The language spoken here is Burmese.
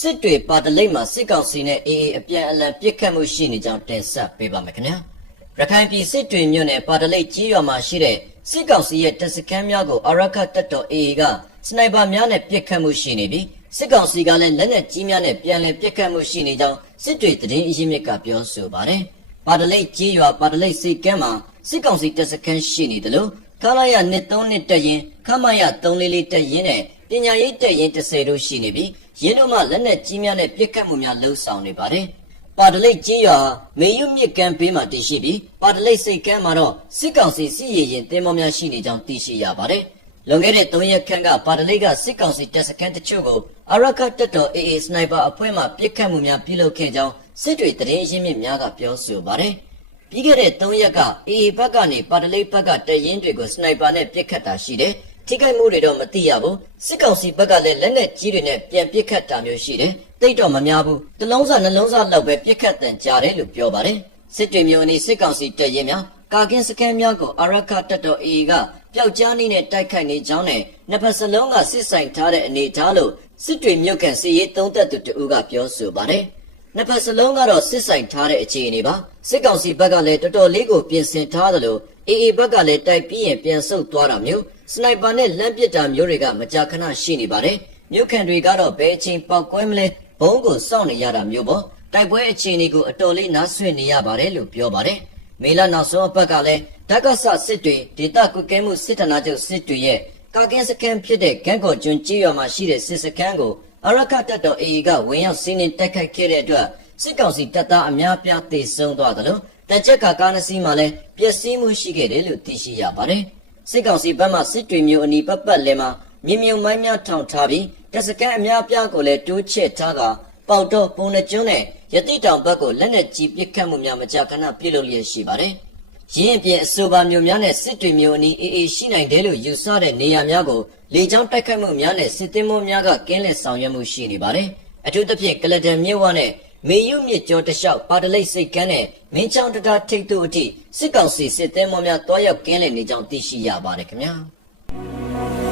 စစ်တွေပါတလိပ်မှာစစ်ကောင်စီနဲ့အေအေအပြန်အလှန်ပစ်ခတ်မှုရှိနေကြောင်းတင်ဆက်ပေးပါမယ်ခင်ဗျာရခိုင်ပြည်စစ်တွေမြို့နယ်ပါတလိပ်ကြီးရွာမှာရှိတဲ့စစ်ကောင်စီရဲ့တပ်စခန်းများကိုအရခတ်တပ်တော်အေအေကစနိုက်ပါများနဲ့ပစ်ခတ်မှုရှိနေပြီးစစ်ကောင်စီကလည်းလက်နက်ကြီးများနဲ့ပြန်လည်ပစ်ခတ်မှုရှိနေကြောင်းစစ်တွေသတင်းအရင်းမြစ်ကပြောဆိုပါတယ်ပါတလိပ်ကြီးရွာပါတလိပ်စိတ်ကမ်းမှာစစ်ကောင်စီတပ်စခန်းရှိနေတယ်လို့ခလာရနှစ်သုံးနှစ်တက်ရင်ခမရ344တက်ရင်နဲ့ ပညာရေးတက်ရင်30တို့ရှိနေပြီးရင်းတို့မှလက်နက်ကြီးများနဲ့ပစ်ခတ်မှုများလှုံ့ဆော်နေပါတယ်။ပါတလိတ်ကြီးရွာမေယုမြစ်ကမ်းဘေးမှာတည်ရှိပြီးပါတလိတ်စိတ်ကမ်းမှာတော့စစ်ကောင်စီစစ်ရေးရင်တင်းမောများရှိနေကြောင်းသိရှိရပါတယ်။လွန်ခဲ့တဲ့3ရက်ခန့်ကပါတလိတ်ကစစ်ကောင်စီတပ်စခန်းတချို့ကိုအရခတ်တပ်တော် AA စနိုက်ပါအဖွဲ့မှပစ်ခတ်မှုများပြုလုပ်ခဲ့ကြောင်းစစ်တွေသတင်းရင်းမြစ်များကပြောဆိုပါတယ်။ပြီးခဲ့တဲ့3ရက်ကအေအေဘက်ကနေပါတလိပ်ဘက်ကတရင်တွေကိုစနိုက်ပါနဲ့ပစ်ခတ်တာရှိတယ်။ ထိခိုက်မှုတွေတော့မသိရဘူး။စစ်ကောင်စီဘက်ကလည်းလက်နက်ကြီးတွေနဲ့ပြန်ပစ်ခတ်တာမျိုးရှိတယ်။တိတ်တော့မများဘူး။တစ်လုံးစားနှလုံးစားလောက်ပဲပစ်ခတ်တန်ကြားတယ်လို့ပြောပါတယ်။စစ်တွေမျိုးအနေစစ်ကောင်စီတရင်များကာကင်းစကန်များကိုအရခတ်တပ်တော်အေအေကပျောက်ကြားနေနဲ့တိုက်ခိုက်နေကြောင်းနဲ့နှစ်ဖက်စလုံးကစစ်ဆိုင်ထားတဲ့အနေအထားလို့စစ်တွေမြို့ကန်စီရေးသုံးသက်သူတဦးကပြောဆိုပါတယ်။ နှစ်ဖက်စလုံးကတော့စစ်ဆိုင်ထားတဲ့အခြေအနေပါစစ်ကောင်စီဘက်ကလည်းတော်တော်လေးကိုပြင်ဆင်ထားသလိုအေအေဘက်ကလည်းတိုက်ပြီးရင်ပြန်ဆုတ်သွားတာမျိုးစနိုက်ပါနဲ့လှမ်းပစ်တာမျိုးတွေကမကြာခဏရှိနေပါတယ်မြို့ခံတွေကတော့ဘယ်အချိန်ပောက်ကွဲမလဲဘုံကိုစောင့်နေရတာမျိုးပေါ့တိုက်ပွဲအခြေအနေကိုအတော်လေးနားဆွင့်နေရပါတယ်လို့ပြောပါတယ်မေလနောက်ဆုံးအပတ်ကလည်းဓကဆစစ်တွေဒေတာကုကဲမှုစစ်ဌာနချုပ်စစ်တွေရဲ့ကာကင်းစခန်းဖြစ်တဲ့ဂန့်ကော်ကျွန်းကြေးရွာမှာရှိတဲ့စစ်စခန်းကို အရကတပ်တော် AA ကဝင်ရောက်စီးနင်းတိုက်ခိုက်ခဲ့တဲ့အတွက်စစ်ကောင်စီတပ်သားအများပြားသေဆုံးသွားတယ်လို့တပ်ချက်ကကားနှစ်စီးမှလည်းပျက်စီးမှုရှိခဲ့တယ်လို့သိရှိရပါတယ်။စစ်ကောင်စီဘက်မှစစ်တွေမျိုးအနီးပတ်ပတ်လည်မှာမြေမြုံမိုင်းများထောင်ထားပြီးတပ်စခန်းအများပြားကိုလည်းတိုးချဲ့ထားကပေါတော့ပုံနှကျွန်းနဲ့ရတိတောင်ဘက်ကိုလက်နက်ကြီးပစ်ခတ်မှုများမကြာခဏပြုလုပ်လျက်ရှိပါတယ်။ ရင်းအပြင်အဆိုပါမျိုးများနဲ့စစ်တွေမျိုးအနီးအေးအေးရှိနိုင်တယ်လို့ယူဆတဲ့နေရာများကိုလေကြောင်းတိုက်ခိုက်မှုများနဲ့စစ်သည်မောများကကင်းလည်ဆောင်ရွက်မှုရှိနေပါတယ်။အထူးသဖြင့်ကလဒန်မြို့ဝနဲ့မေယုမြစ်ကျော်တလျှောက်ပါတလိပ်စိတ်ကမ်းနဲ့မင်းချောင်းတတာထိပ်တို့အထိစစ်ကောင်စီစစ်သည်မောများတွားရောက်ကင်းလည်နေကြောင်းသိရှိရပါတယ်ခင်ဗျာ။